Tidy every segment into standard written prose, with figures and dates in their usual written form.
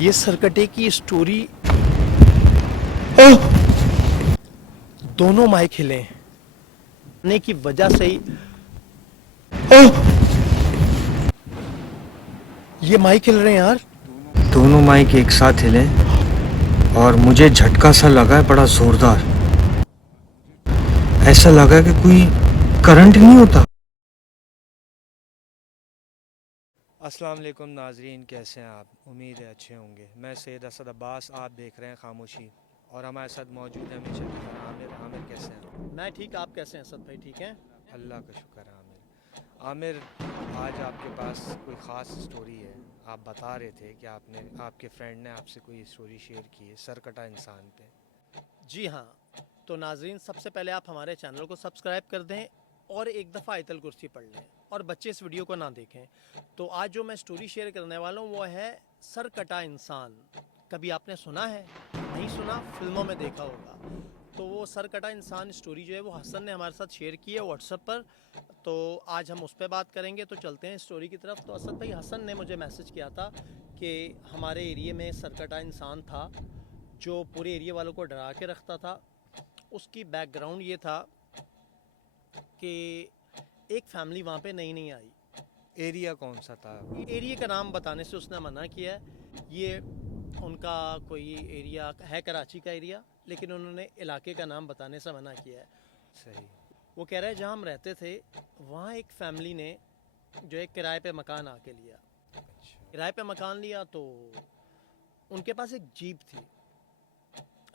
ये सरकटे की स्टोरी दोनों माइक हिले ने की वजह से ही ये माइक हिल रहे हैं यार। दोनों माइक एक साथ हिले और मुझे झटका सा लगा है बड़ा जोरदार। ऐसा लगा कि कोई करंट नहीं होता। अस्सलाम वालेकुम नाजरीन, कैसे हैं आप? उम्मीद है अच्छे होंगे। मैं सैयद असद अब्बास, आप देख रहे हैं खामोशी और हमारे साथ मौजूद है हमेशा की तरह आमिर। आमिर कैसे हैं? मैं ठीक, आप कैसे हैं असद भाई? ठीक हैं? अल्लाह का शुक्र है आमिर। आमिर, आज आपके पास कोई ख़ास स्टोरी है। आप बता रहे थे कि आपके फ्रेंड ने आपसे कोई स्टोरी शेयर की है सरकटा इंसान पे। जी हाँ, तो नाजरीन सबसे पहले आप हमारे चैनल को सब्सक्राइब कर दें और एक दफ़ा आयतल कुर्सी पढ़ लें और बच्चे इस वीडियो को ना देखें। तो आज जो मैं स्टोरी शेयर करने वाला हूँ वो है सरकटा इंसान। कभी आपने सुना है? नहीं सुना? फिल्मों में देखा होगा। तो वो सरकटा इंसान स्टोरी जो है वो हसन ने हमारे साथ शेयर की है व्हाट्सएप पर। तो आज हम उस पर बात करेंगे। तो चलते हैं स्टोरी की तरफ। तो असद भाई, हसन ने मुझे मैसेज किया था कि हमारे एरिए में सरकटा इंसान था जो पूरे एरिया वालों को डरा के रखता था। उसकी बैकग्राउंड ये था कि एक फैमिली वहाँ पे नई नई आई। एरिया कौन सा था? एरिया का नाम बताने से उसने मना किया है। ये उनका कोई एरिया है, कराची का एरिया, लेकिन उन्होंने इलाके का नाम बताने से मना किया है। सही। वो कह रहा है जहाँ हम रहते थे वहाँ एक फैमिली ने जो एक किराए पे मकान आके लिया। अच्छा। किराए पे मकान लिया तो उनके पास एक जीप थी,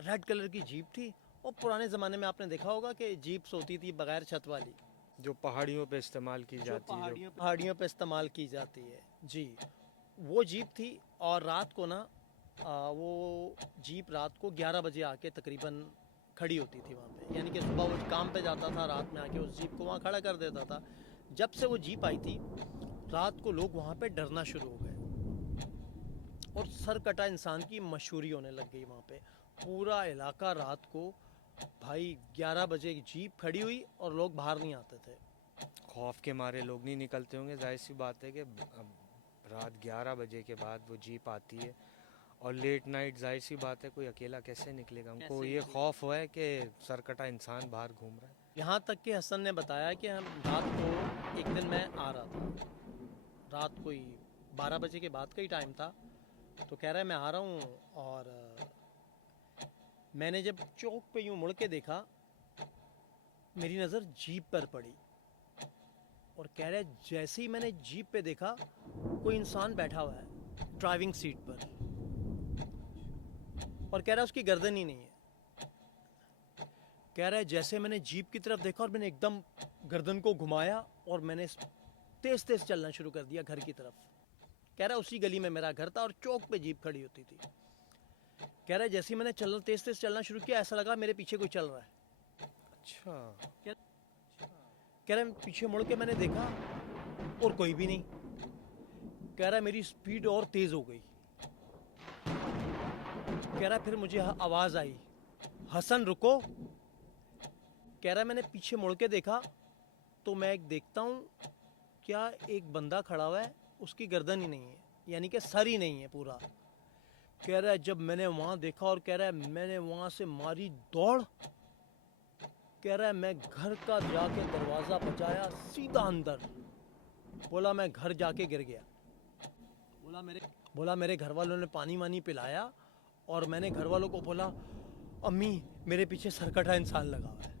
रेड कलर की जीप थी। और पुराने ज़माने में आपने देखा होगा कि जीप्स होती थी बगैर छत वाली, जो पहाड़ियों पे इस्तेमाल की जो जाती है। पहाड़ियों पे इस्तेमाल की जाती है। जी, वो जीप थी। और रात को ना वो जीप रात को 11 बजे आके तकरीबन खड़ी होती थी वहाँ पे। यानी कि सुबह वो काम पे जाता था, रात में आके उस जीप को वहाँ खड़ा कर देता था। जब से वो जीप आई थी रात को लोग वहाँ पे डरना शुरू हो गए और सरकटा इंसान की मशहूरी होने लग गई वहाँ पे। पूरा इलाका रात को, भाई 11 बजे एक जीप खड़ी हुई और लोग बाहर नहीं आते थे। खौफ के मारे लोग नहीं निकलते होंगे। जाहिर सी बात है कि अब रात 11 बजे के बाद वो जीप आती है और लेट नाइट, जाहिर सी बात है कोई अकेला कैसे निकलेगा। उनको कैसे ये निकलेगा? खौफ हुआ है कि सरकटा इंसान बाहर घूम रहा है। यहाँ तक कि हसन ने बताया कि हम रात को एक दिन मैं आ रहा था, रात कोई 12 बजे के बाद का ही टाइम था। तो कह रहा है मैं आ रहा हूँ और मैंने जब चौक पे यूँ मुड़ के देखा मेरी नज़र जीप पर पड़ी। और कह रहा है जैसे ही मैंने जीप पे देखा कोई इंसान बैठा हुआ है ड्राइविंग सीट पर। और कह रहा है उसकी गर्दन ही नहीं है। कह रहा है जैसे मैंने जीप की तरफ देखा और मैंने एकदम गर्दन को घुमाया और मैंने तेज तेज चलना शुरू कर दिया घर की तरफ। कह रहा है उसी गली में मेरा घर था और चौक पे जीप खड़ी होती थी। कह रहा है जैसे ही मैंने तेज तेज चलना शुरू किया ऐसा लगा मेरे पीछे कोई चल रहा है। अच्छा। कह रहा है पीछे मुड़ के मैंने देखा और कोई भी नहीं। कह रहा है मेरी स्पीड और तेज हो गई। कह रहा है फिर मुझे आवाज आई, हसन रुको। कह रहा है मैंने पीछे मुड़ के देखा तो मैं एक देखता हूँ क्या एक बंदा खड़ा हुआ है, उसकी गर्दन ही नहीं है, यानी कि सर ही नहीं है पूरा। कह रहा है जब मैंने वहां देखा और कह रहा है मैंने वहां से मारी दौड़। कह रहा है मैं घर का जाके दरवाजा बजाया सीधा अंदर। बोला मैं घर जाके गिर गया। बोला मेरे घर वालों ने पानी वानी पिलाया और मैंने घर वालों को बोला अम्मी मेरे पीछे सरकटा इंसान लगा हुआ है।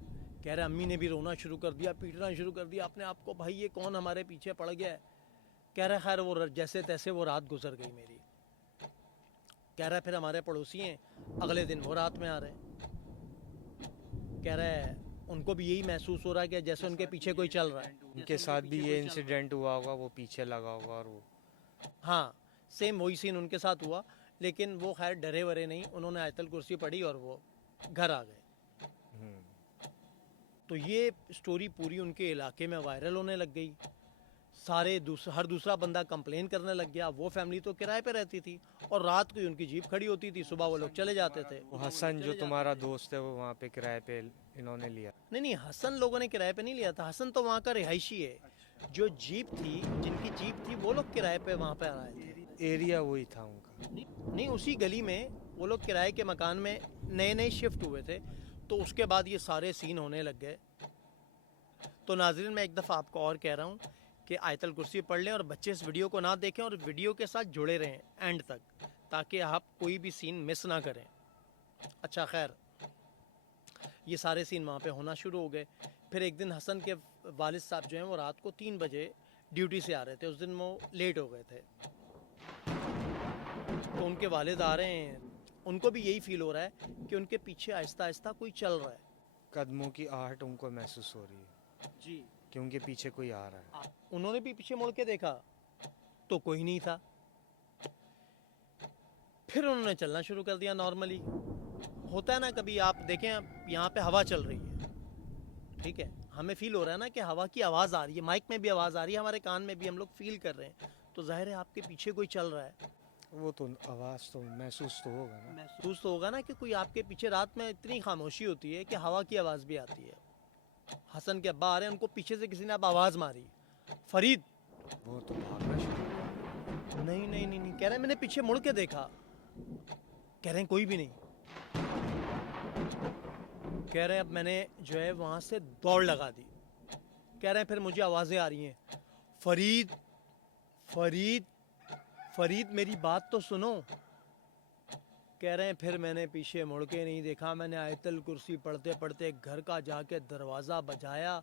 कह रहा अम्मी ने भी रोना शुरू कर दिया, पीटना शुरू कर दिया अपने आप को, भाई ये कौन हमारे पीछे पड़ गया है। कह रहा खैर वो जैसे तैसे वो रात गुजर गई मेरी। कह रहा है फिर हमारे पड़ोसी हैं, अगले दिन वो रात में आ रहे हैं। कह रहा है उनको भी यही महसूस हो रहा है कि जैसे उनके पीछे कोई चल रहा है। उनके साथ भी ये इंसिडेंट हुआ होगा, वो पीछे लगा होगा और वो। हाँ, सेम वही सीन उनके साथ हुआ, लेकिन वो खैर डरे वरे नहीं, उन्होंने आयतल कुर्सी पढ़ी और वो घर आ गए। तो ये स्टोरी पूरी उनके इलाके में वायरल होने लग गई। हर दूसरा बंदा कंप्लेन करने लग गया। वो फैमिली तो किराए पे रहती थी और रात को ही उनकी जीप खड़ी होती थी, सुबह वो लोग चले जाते थे। वो हसन जो तुम्हारा दोस्त है, वो वहाँ पे किराए पे इन्होंने लिया। नहीं नहीं, हसन लोगों ने किराए पे नहीं लिया था। हसन तो वहाँ का रिहायशी है। जो जीप थी, जिनकी जीप थी वो लोग किराए पे वहाँ पे आ रहे थे। एरिया वही था उनका। नहीं, उसी गली में वो लोग किराए के मकान में नए नए शिफ्ट हुए थे, तो उसके बाद ये सारे सीन होने लग गए। तो नाज़रीन, मैं एक दफ़ा आपको और कह रहा हूँ कि आयतल कुर्सी पढ़ लें और बच्चे इस वीडियो को ना देखें और वीडियो के साथ जुड़े रहें एंड तक, ताकि आप कोई भी सीन मिस ना करें। अच्छा खैर, ये सारे सीन वहाँ पे होना शुरू हो गए। फिर एक दिन हसन के वालिद साहब जो हैं वो रात को 3 बजे ड्यूटी से आ रहे थे। उस दिन वो लेट हो गए थे, तो उनके वालिद आ रहे हैं, उनको भी यही फील हो रहा है कि उनके पीछे आहिस्ता आहिस्ता कोई चल रहा है। कदमों की आहट उनको महसूस हो रही है जी। कि उनके पीछे कोई आ रहा है। उन्होंने भी पीछे मुड़ के देखा तो कोई नहीं था। फिर उन्होंने चलना शुरू कर दिया नॉर्मली। होता है ना, कभी आप देखें, यहाँ पे हवा चल रही है, ठीक है, हमें फील हो रहा है ना कि हवा की आवाज़ आ रही है, माइक में भी आवाज़ आ रही है, हमारे कान में भी, हम लोग फील कर रहे हैं, तो जाहिर है आपके पीछे कोई चल रहा है। वो तो आवाज़ तो महसूस तो होगा ना। महसूस तो होगा ना कि कोई आपके पीछे। रात में इतनी खामोशी होती है कि हवा की आवाज़ भी आती है। हसन के अब्बा आ रहे हैं, उनको पीछे से किसी ने अब आवाज़ मारी, फरीद। वो तो भागना शुरू हो गया। नहीं नहीं नहीं नहीं, कह रहे हैं मैंने पीछे मुड़ के देखा, कह रहे हैं कोई भी नहीं। कह रहे हैं अब मैंने जो है वहाँ से दौड़ लगा दी। कह रहे हैं फिर मुझे आवाज़ें आ रही हैं, फरीद फरीद फरीद मेरी बात तो सुनो। कह रहे हैं फिर मैंने पीछे मुड़ के नहीं देखा, मैंने आयतल कुर्सी पढ़ते पढ़ते घर का जाके दरवाज़ा बजाया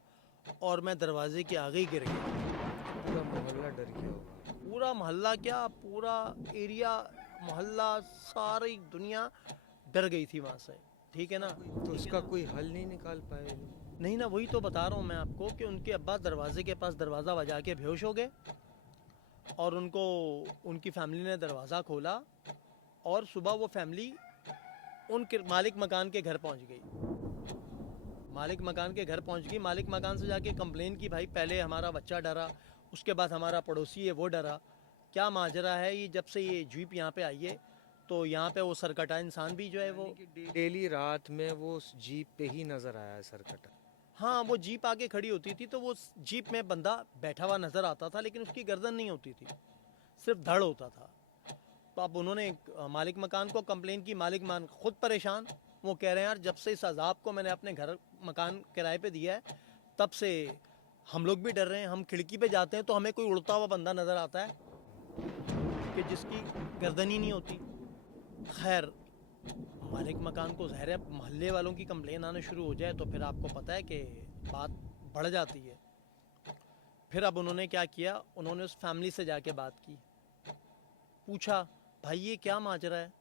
और मैं दरवाजे के आगे ही गिर गया। पूरा मोहल्ला डर गया होगा। पूरा मोहल्ला क्या, पूरा एरिया, मोहल्ला, सारी दुनिया डर गई थी वहाँ से, ठीक है ना। तो इसका कोई हल नहीं निकाल पाए ये लोग? नहीं ना, वही तो बता रहा हूँ मैं आपको कि उनके अब्बा दरवाजे के पास दरवाज़ा बजा के बेहोश हो गए और उनको, उनकी फैमिली ने दरवाज़ा खोला और सुबह वो फैमिली उन मालिक मकान के घर पहुँच गई। मालिक मकान के घर पहुँच गई, मालिक मकान से जाके कंप्लेन की, भाई पहले हमारा बच्चा डरा, उसके बाद हमारा पड़ोसी है वो डरा, क्या माजरा है ये, जब से ये जीप यहाँ पे आई है। तो यहाँ पे वो सरकटा इंसान भी जो है वो, डेली रात में वो उस जीप पे ही नजर आया है सरकटा। हाँ, वो जीप आगे खड़ी होती थी तो वो जीप में बंदा बैठा हुआ नज़र आता था, लेकिन उसकी गर्दन नहीं होती थी, सिर्फ धड़ होता था। तो अब उन्होंने मालिक मकान को कंप्लेन की, मालिक मकान खुद परेशान। वो कह रहे हैं यार जब से इस अजाब को मैंने अपने घर मकान किराए पे दिया है, तब से हम लोग भी डर रहे हैं। हम खिड़की पे जाते हैं तो हमें कोई उड़ता हुआ बंदा नज़र आता है कि जिसकी गर्दन ही नहीं होती। खैर, मालिक मकान को ज़ाहिर है मोहल्ले वालों की कंप्लेन आना शुरू हो जाए तो फिर आपको पता है कि बात बढ़ जाती है। फिर अब उन्होंने क्या किया, उन्होंने उस फैमिली से जाके बात की, पूछा भाई ये क्या माजरा है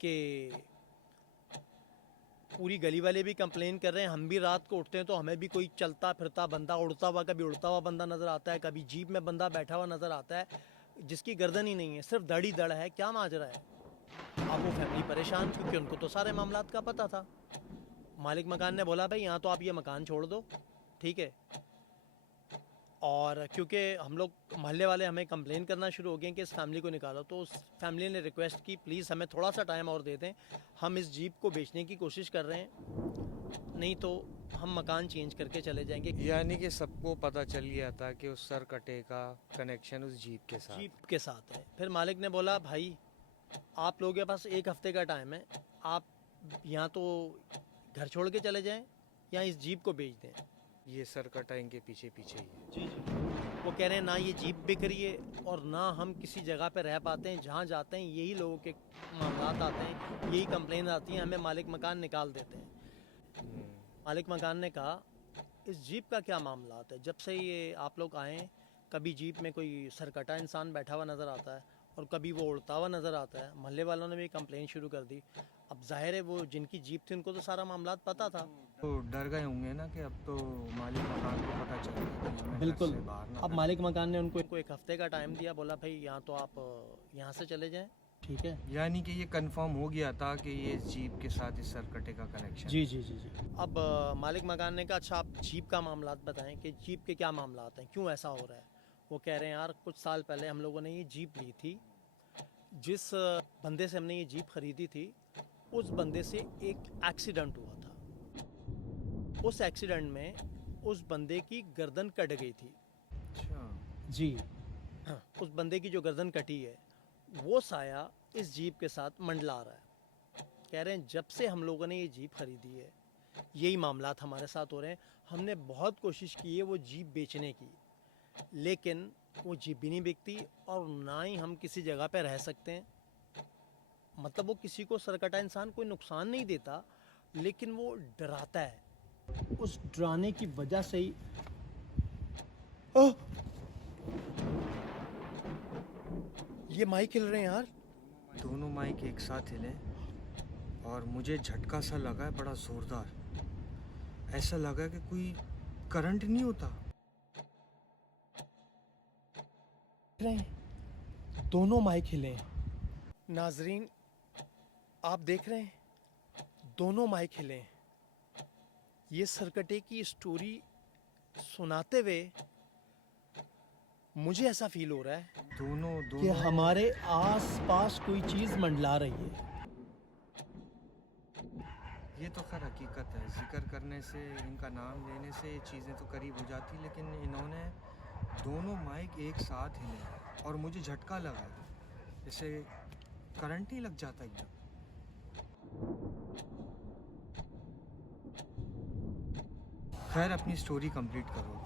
कि पूरी गली वाले भी कंप्लेन कर रहे हैं, हम भी रात को उठते हैं तो हमें भी कोई चलता फिरता बंदा, उड़ता हुआ, कभी उड़ता हुआ बंदा नज़र आता है, कभी जीप में बंदा बैठा हुआ नज़र आता है जिसकी गर्दन ही नहीं है, सिर्फ दड़ ही दड़ है, क्या माजरा है। अब वो फैमिली परेशान, क्योंकि उनको तो सारे मामलात का पता था। मालिक मकान ने बोला भाई यहाँ तो आप ये मकान छोड़ दो, ठीक है, और क्योंकि हम लोग मोहल्ले वाले हमें कंप्लेन करना शुरू हो गए कि इस फैमिली को निकालो, तो उस फैमिली ने रिक्वेस्ट की प्लीज़ हमें थोड़ा सा टाइम और दे दें, हम इस जीप को बेचने की कोशिश कर रहे हैं, नहीं तो हम मकान चेंज करके चले जाएंगे। यानी कि सबको पता चल गया था कि उस सरकटे का कनेक्शन उस जीप के साथ। जीप के साथ है। फिर मालिक ने बोला भाई आप लोगों के पास 1 हफ्ते का टाइम है, आप यहाँ तो घर छोड़ के चले जाएं या इस जीप को बेच दें। ये सरकटा इनके पीछे पीछे ही है। जी जी। वो कह रहे हैं ना ये जीप बिक रही है और ना हम किसी जगह पे रह पाते हैं, जहाँ जाते हैं यही लोगों के मामलात आते हैं, यही कंप्लेन आती हैं, हमें मालिक मकान निकाल देते हैं। मालिक मकान ने कहा इस जीप का क्या मामलात है, जब से ये आप लोग आए हैं कभी जीप में कोई सरकटा इंसान बैठा हुआ नज़र आता है और कभी वो उड़ता हुआ नज़र आता है। मोहल्ले वालों ने भी कंप्लेन शुरू कर दी। अब जाहिर है वो जिनकी जीप थी उनको तो सारा मामलात पता था। तो डर गए होंगे ना कि अब तो मालिक मकान को पता चल गया कि हमें घर बिल्कुल। से बाहर ना अब कर- मालिक मकान ने उनको 1 हफ्ते का टाइम दिया, बोला भाई यहाँ तो आप यहाँ से चले जाएं, ठीक है। यानी कि ये कंफर्म हो गया था कि ये इस जीप के साथ इस सरकटे का कनेक्शन। जी जी जी जी। अब मालिक मकान ने कहा अच्छा आप जीप का मामलात बताएं कि जीप के क्या मामलात हैं, क्यों ऐसा हो रहा है। वो कह रहे हैं यार कुछ साल पहले हम लोगों ने ये जीप ली थी, जिस बंदे से हमने ये जीप खरीदी थी उस बंदे से एक एक्सीडेंट हुआ था। उस एक्सीडेंट में उस बंदे की गर्दन कट गई थी। अच्छा। जी हाँ, उस बंदे की जो गर्दन कटी है वो साया इस जीप के साथ मंडला रहा है। कह रहे हैं जब से हम लोगों ने ये जीप खरीदी है यही मामलात हमारे साथ हो रहे हैं। हमने बहुत कोशिश की है वो जीप बेचने की, लेकिन वो जीप भी नहीं बिकती और ना ही हम किसी जगह पे रह सकते हैं। मतलब वो किसी को सरकटा इंसान कोई नुकसान नहीं देता, लेकिन वो डराता है। उस डराने की वजह से ही ये माइक हिल रहे हैं यार। दोनों माइक एक साथ हिले और मुझे झटका सा लगा है बड़ा जोरदार। ऐसा लगा कि कोई करंट नहीं होता। दोनों माइक हिले हैं। नाजरीन आप देख रहे हैं दोनों माइक हिले हैं। ये सरकटे की स्टोरी सुनाते हुए मुझे ऐसा फील हो रहा है दोनों कि दोनों हमारे आस पास कोई चीज मंडला रही है। ये तो खैर हकीकत है, जिक्र करने से, इनका नाम लेने से ये चीज़ें तो करीब हो जाती, लेकिन इन्होंने दोनों माइक एक साथ हिले और मुझे झटका लगा जैसे करंट ही लग जाता एकदम। खैर अपनी स्टोरी कंप्लीट करो।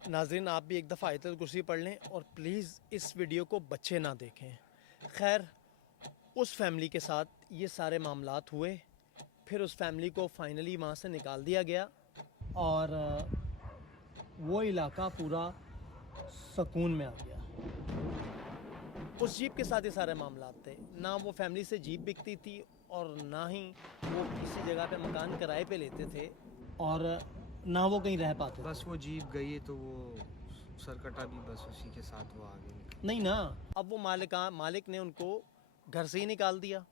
नाजरीन आप भी एक दफ़ा आयतल कुर्सी पढ़ लें और प्लीज़ इस वीडियो को बच्चे ना देखें। खैर उस फैमिली के साथ ये सारे मामलात हुए, फिर उस फैमिली को फाइनली वहाँ से निकाल दिया गया और वो इलाका पूरा सुकून में आ गया। उस जीप के साथ ये सारे मामलात थे। ना वो फैमिली से जीप बिकती थी और ना ही वो किसी जगह पे मकान किराए पे लेते थे और ना वो कहीं रह पाते थे। बस वो जीप गई तो वो सरकटा भी बस उसी के साथ वो आगे निकल। नहीं ना, अब वो मालिक ने उनको घर से ही निकाल दिया।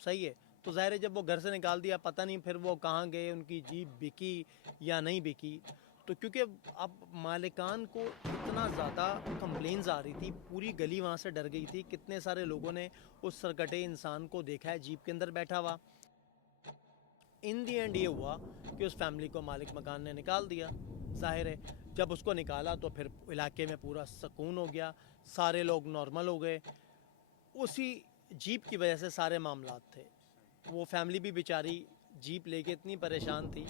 सही है, तो ज़ाहिर है जब वो घर से निकाल दिया पता नहीं फिर वो कहाँ गए, उनकी जीप बिकी या नहीं बिकी। तो क्योंकि अब मालिकान को इतना ज़्यादा कंप्लेंट्स आ रही थी, पूरी गली वहाँ से डर गई थी। कितने सारे लोगों ने उस सरकटे इंसान को देखा है जीप के अंदर बैठा हुआ। इन दी एंड ये हुआ कि उस फैमिली को मालिक मकान ने निकाल दिया। ज़ाहिर है जब उसको निकाला तो फिर इलाके में पूरा सुकून हो गया, सारे लोग नॉर्मल हो गए। उसी जीप की वजह से सारे मामलात थे। वो फैमिली भी बेचारी जीप लेके इतनी परेशान थी।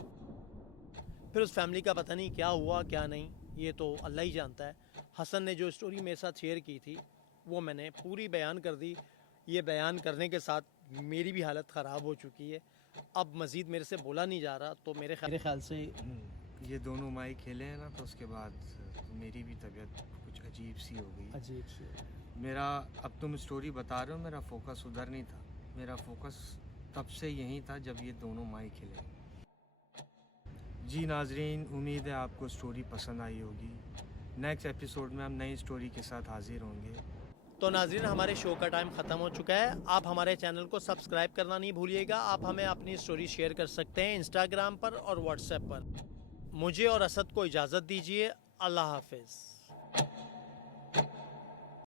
फिर उस फैमिली का पता नहीं क्या हुआ क्या नहीं, ये तो अल्लाह ही जानता है। हसन ने जो स्टोरी मेरे साथ शेयर की थी वो मैंने पूरी बयान कर दी। ये बयान करने के साथ मेरी भी हालत ख़राब हो चुकी है। अब मज़ीद मेरे से बोला नहीं जा रहा, तो मेरे ख्याल से ये दोनों माइक खेले हैं ना, तो उसके बाद तो मेरी भी तबीयत कुछ अजीब सी हो गई। अजीब सी। मेरा, अब तुम स्टोरी बता रहे हो, मेरा फोकस उधर नहीं था। मेरा फोकस तब से यहीं था जब ये दोनों माइक खेले। जी नाजरीन, उम्मीद है आपको स्टोरी पसंद आई होगी। नेक्स्ट एपिसोड में हम नई स्टोरी के साथ हाजिर होंगे। तो नाज़रीन हमारे शो का टाइम ख़त्म हो चुका है। आप हमारे चैनल को सब्सक्राइब करना नहीं भूलिएगा। आप हमें अपनी स्टोरी शेयर कर सकते हैं इंस्टाग्राम पर और व्हाट्सएप पर। मुझे और असद को इजाज़त दीजिए। अल्लाह हाफिज़।